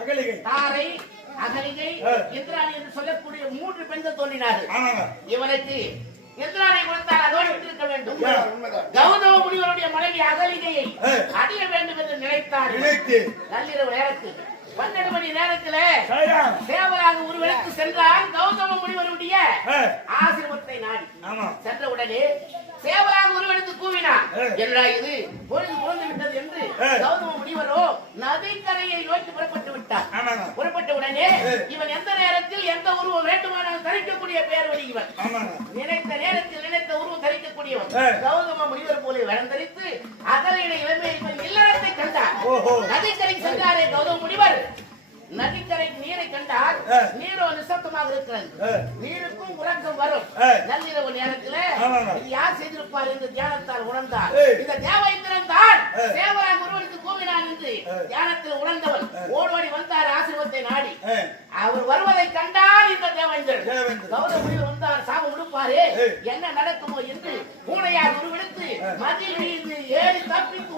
அகலிகை தாரை அகலிகை இந்திராணி என்று சொல்லக்கூடிய 3 பெண்கள் தோன்றினார்கள். இவனுக்கு இந்திராணி கொடுத்தால் அதோடு விட்டிருக்க வேண்டும். கௌதம முனிவருடைய மனைவி அகலிகையை அடைய வேண்டும் என்று நினைத்தார். நள்ளிரவு நேரத்தில் 12 மணி நேரத்தில் சேவலாக ஒருவருக்கு சென்றால் கௌதம முனிவருடைய ஆசிரமத்தை நாடி சென்ற உடனே சேவலாக ஒருவனுக்கு கூவினான். என்னடா இது பொழுது புலந்து விட்டது என்று கௌதம முனிவரோ நதிக்கரையை நோக்கி புறப்பட்டு விட்டார். புறப்பட்ட உடனே இவன் எந்த நேரத்தில் எந்த உருவம் வேண்டுமானால் தரிக்கக்கூடிய பெயர் வழி இவன் நினைத்த நேரத்தில் நினைத்த உருவம் தரிக்கக்கூடியவன். கௌதம முனிவர் போல வளர்ந்தரித்து அகலிகை இளமையை இவன் இல்லறத்தை கண்டார். நதிக்கரை சென்றாரே கௌதம முனிவர் நதிக்கரைக்கு நீரை கண்டால் நீரோ நிசப்தமாக இருக்கிறது. நீருக்கும் உறக்கம் வரும். நள்ளிரவு நேரத்தில் யார் செய்திருப்பார் என்று தியானத்தால் உணர்ந்தார். இந்த தேவேந்திரன் தான் சேவலாக ஒருவனுக்கு கூவினான் என்று தியானத்தில் உணர்ந்தவன் ஓடோடி வந்தார் ஆசிரமத்தை நாடி. அவர் வருவதை கண்டால் இந்த தேவேந்திரன் கௌதம முனிவர் வந்தார் சாபம் விடுப்பாரே என்ன நடக்குமோ என்று பூனையார் உருவெடுத்து மதில் மீது ஏறி தப்பித்து